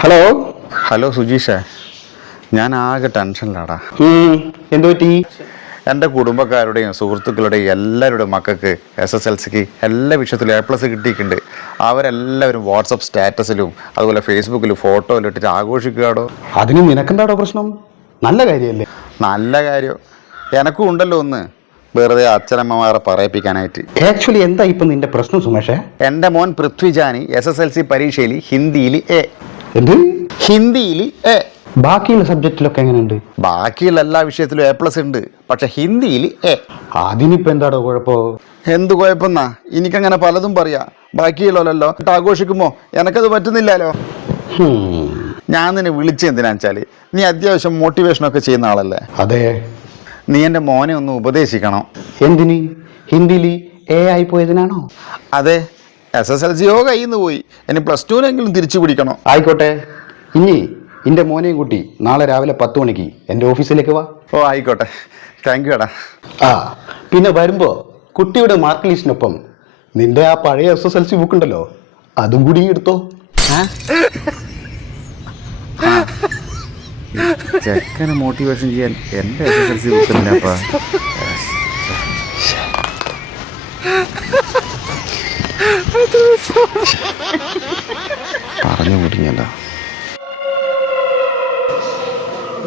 Hello hello സുജീഷേ, ഞാൻ ആകെ ടെൻഷനിലാടാ. എന്തു പറ്റി? എൻ്റെ കുടുംബക്കാരുടെയും സുഹൃത്തുക്കളുടെയും എല്ലാവരുടെയും മക്കൾക്ക് SSLCക്ക് എല്ലാ വിഷയത്തിലും A+ കിട്ടിയിട്ടുണ്ട്. അവരെല്ലാവരും വാട്സപ്പ് സ്റ്റാറ്റസിലും അതുപോലെ ഫേസ്ബുക്കിലും ഫോട്ടോയിലും ഇട്ടിട്ട് ആഘോഷിക്കുകയാടോ. അതിന് നിനക്കെന്താടോ പ്രശ്നം? നല്ല കാര്യമല്ലേ? നല്ല കാര്യം. എനക്കും ഉണ്ടല്ലോ ഒന്ന് വെറുതെ അച്ഛനമ്മമാരെ പറയിപ്പിക്കാനായിട്ട്. ആക്ച്വലി എന്താ ഇപ്പം നിന്റെ പ്രശ്നം സുമേഷേ? എൻ്റെ മോൻ പൃഥ്വിജാനി SSLC പരീക്ഷയിൽ ഹിന്ദിയിൽ A. എന്ത്? ഹിന്ദിയിൽ A. ബാക്കിയുള്ള സബ്ജക്റ്റിലൊക്കെ എങ്ങനെയുണ്ട്? ബാക്കിയുള്ള എല്ലാ വിഷയത്തിലും A+ ഉണ്ട്, പക്ഷെ ഹിന്ദിയിൽ A. അതിനിപ്പോ എന്താടോ കുഴപ്പോ? എന്ത് കുഴപ്പമെന്നാ? എനിക്കങ്ങനെ പലതും പറയാ. ബാക്കിയുള്ളല്ലോ ആഘോഷിക്കുമോ എനക്കത് പറ്റുന്നില്ലല്ലോ. ഞാൻ നിന്നെ വിളിച്ചെന്തിനാന്ന് വെച്ചാൽ നീ അത്യാവശ്യം മോട്ടിവേഷനൊക്കെ ചെയ്യുന്ന ആളല്ലേ. അതെ. നീ എൻ്റെ മോനെ ഒന്ന് ഉപദേശിക്കണം. എന്തിന്? ഹിന്ദിയിൽ A ആയി പോയതിനാണോ? അതെ, SSLCയോ കയ്യിൽ നിന്ന് പോയി, ഇനി +2 തിരിച്ചു പിടിക്കണം. ആയിക്കോട്ടെ. ഇനി എൻ്റെ മോനെയും കൂട്ടി നാളെ രാവിലെ 10 മണിക്ക് എൻ്റെ ഓഫീസിലേക്ക് വാ. ഓ ആയിക്കോട്ടെ, താങ്ക് യു എടാ. പിന്നെ വരുമ്പോ കുട്ടിയുടെ മാർക്ക് ലിസ്റ്റിനൊപ്പം നിന്റെ ആ പഴയ SSLC ബുക്ക് ഉണ്ടല്ലോ, അതും കൂടി എടുത്തോ. ചെക്കനെ മോട്ടിവേഷൻ ചെയ്യാൻ എൻ്റെ SSLC ബുക്കില്ലപ്പാ. പറഞ്ഞു മുടിഞ്ഞല്ലോ.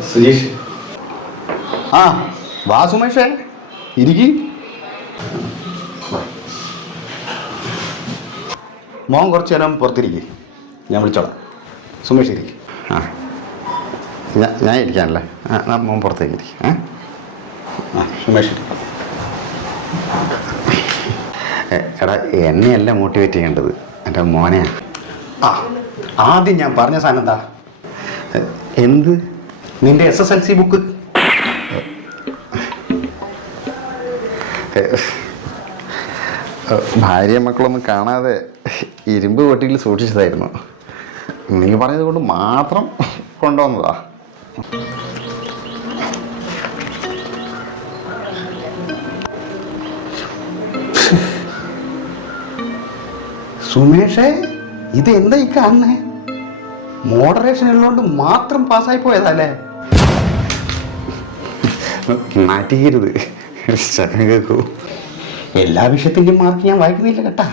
സുജീഷ്, വാ സുമേഷേ, ഇരിക്കി. മോൻ കുറച്ച് നേരം പുറത്തിരിക്കും, ഞാൻ വിളിച്ചോളാം. സുമേഷ് ഇരിക്കും. ഞാൻ ഇരിക്കാനല്ലേ? മോൻ പുറത്തേക്ക് ഇരിക്കും. സുമേഷ് എടാ, എന്നെയല്ല മോട്ടിവേറ്റ് ചെയ്യേണ്ടത്, എൻ്റെ മോനെയാ. ആദ്യം ഞാൻ പറഞ്ഞ സാധനം എന്താ? എന്ത്? നിന്റെ SSLC ബുക്ക്. ഭാര്യ മക്കളൊന്നും കാണാതെ ഇരുമ്പ് പെട്ടിയിൽ സൂക്ഷിച്ചതായിരുന്നു. നീ പറഞ്ഞത് കൊണ്ട് മാത്രം കൊണ്ടുവന്നതാ. സുമേഷേ, ഇത് എന്താ ഈ കാണുന്നേ? മോഡറേഷൻ ഉള്ളതുകൊണ്ട് മാത്രം പാസ്സായി പോയതല്ലേ? മാറ്റിക്കരുത്, കേൾക്കൂ. എല്ലാ വിഷയത്തിൻ്റെയും മാർക്ക് ഞാൻ വായിക്കുന്നില്ല കേട്ടാ.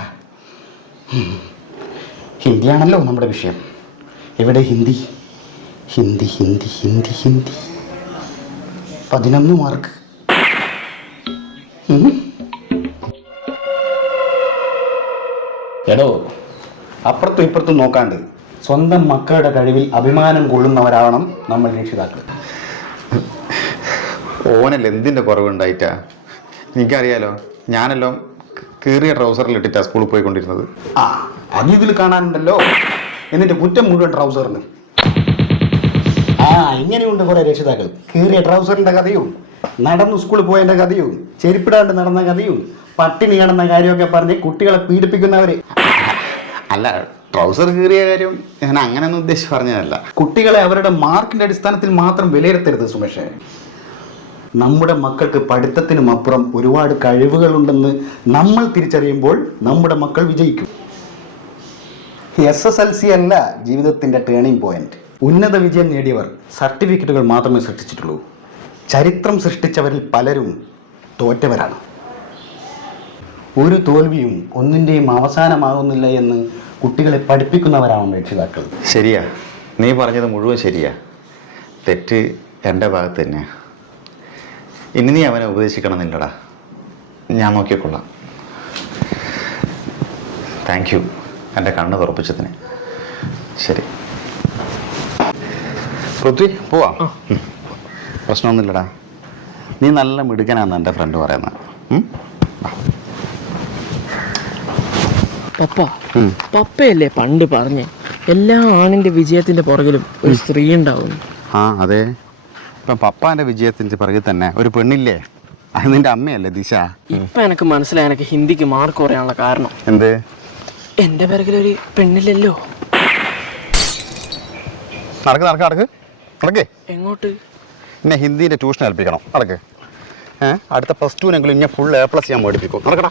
ഹിന്ദിയാണല്ലോ നമ്മുടെ വിഷയം. എവിടെ ഹിന്ദി? ഹിന്ദി ഹിന്ദി ഹിന്ദി ഹിന്ദി 11 മാർക്ക്. എടോ, അപ്പുറത്തും ഇപ്പുറത്തും നോക്കാണ്ട് സ്വന്തം മക്കളുടെ കഴിവിൽ അഭിമാനം കൊള്ളുന്നവരാവണം നമ്മൾ രക്ഷിതാക്കൾ. ഓനല്ല എന്തിൻ്റെ കുറവുണ്ടായിട്ടാ? എനിക്കറിയാലോ, ഞാനെല്ലാം കീറിയ ട്രൗസറിലിട്ടിട്ടാ സ്കൂളിൽ പോയിക്കൊണ്ടിരുന്നത്. അത് ഇതിൽ കാണാനുണ്ടല്ലോ. എന്നിട്ട് കുറ്റം മുഴുവൻ ട്രൗസറിന്. ഇങ്ങനെയുണ്ട് കുറെ രക്ഷിതാക്കൾ. കീറിയ ട്രൗസറിന്റെ കഥയും, നടന്നു സ്കൂളിൽ പോയതിന്റെ കഥയും, ചെരുപ്പിടാണ്ട് നടന്ന കഥയും, പട്ടിണി കിടന്ന കാര്യമൊക്കെ പറഞ്ഞ് കുട്ടികളെ പീഡിപ്പിക്കുന്നവര്. അല്ല, ട്രൗസർ കീറിയ കാര്യം ഞാൻ അങ്ങനെയൊന്നും ഉദ്ദേശിച്ച് പറഞ്ഞതല്ല. കുട്ടികളെ അവരുടെ മാർക്കിന്റെ അടിസ്ഥാനത്തിൽ മാത്രം വിലയിരുത്തരുത് സുമേഷേ. നമ്മുടെ മക്കൾക്ക് പഠിത്തത്തിനും അപ്പുറം ഒരുപാട് കഴിവുകളുണ്ടെന്ന് നമ്മൾ തിരിച്ചറിയുമ്പോൾ നമ്മുടെ മക്കൾ വിജയിക്കും. SSLC അല്ല ജീവിതത്തിന്റെ ടേണിംഗ് പോയിന്റ്. ഉന്നത വിജയം നേടിയവർ സർട്ടിഫിക്കറ്റുകൾ മാത്രമേ സൃഷ്ടിച്ചിട്ടുള്ളൂ. ചരിത്രം സൃഷ്ടിച്ചവരിൽ പലരും തോറ്റവരാണ്. ഒരു തോൽവിയും ഒന്നിൻ്റെയും അവസാനമാകുന്നില്ല എന്ന് കുട്ടികളെ പഠിപ്പിക്കുന്നവരാണ് രക്ഷിതാക്കൾ. ശരിയാ, നീ പറഞ്ഞത് മുഴുവൻ ശരിയാ. തെറ്റ് എൻ്റെ ഭാഗത്ത് തന്നെയാണ്. ഇനി നീ അവനെ ഉപദേശിക്കണമെന്നില്ലടാ, ഞാൻ നോക്കിക്കൊള്ളാം. താങ്ക് യു എൻ്റെ കണ്ണ് തുറപ്പിച്ചതിന്. ശരി പൃഥ്വി, പോവാം. പ്രശ്നമൊന്നുമില്ലടാ, നീ നല്ല മിടുക്കനാന്ന് എൻ്റെ ഫ്രണ്ട് പറയുന്നത്. പപ്പയല്ലേ പണ്ട് പറഞ്ഞേ എല്ലാ ആണിന്റെ വിജയത്തിന്റെ പുറകിലും ഒരു സ്ത്രീ ഉണ്ടാവും. അതെ, ഇപ്പം പപ്പാന്റെ വിജയത്തിന്റെ പിറകിൽ തന്നെ ഒരു പെണ്ണില്ലേ? അത് നിന്റെ അമ്മയല്ലേ ദിശ? ഇപ്പൊ എനിക്ക് മനസ്സിലായി എനിക്ക് ഹിന്ദിക്ക് മാർക്ക് കുറയാനുള്ള കാരണം. എന്ത്? എന്റെ പിറകിലൊരു പെണ്ണില്ലല്ലോ. നടക്ക്. എങ്ങോട്ട്? എന്നെ ഹിന്ദിന്റെ ട്യൂഷൻ ഏൽപ്പിക്കണം. നടക്ക്. അടുത്ത +2 ഇന്നെ ഫുൾ A+ ഞാൻ പഠിപ്പിക്കും. നടക്കടാ.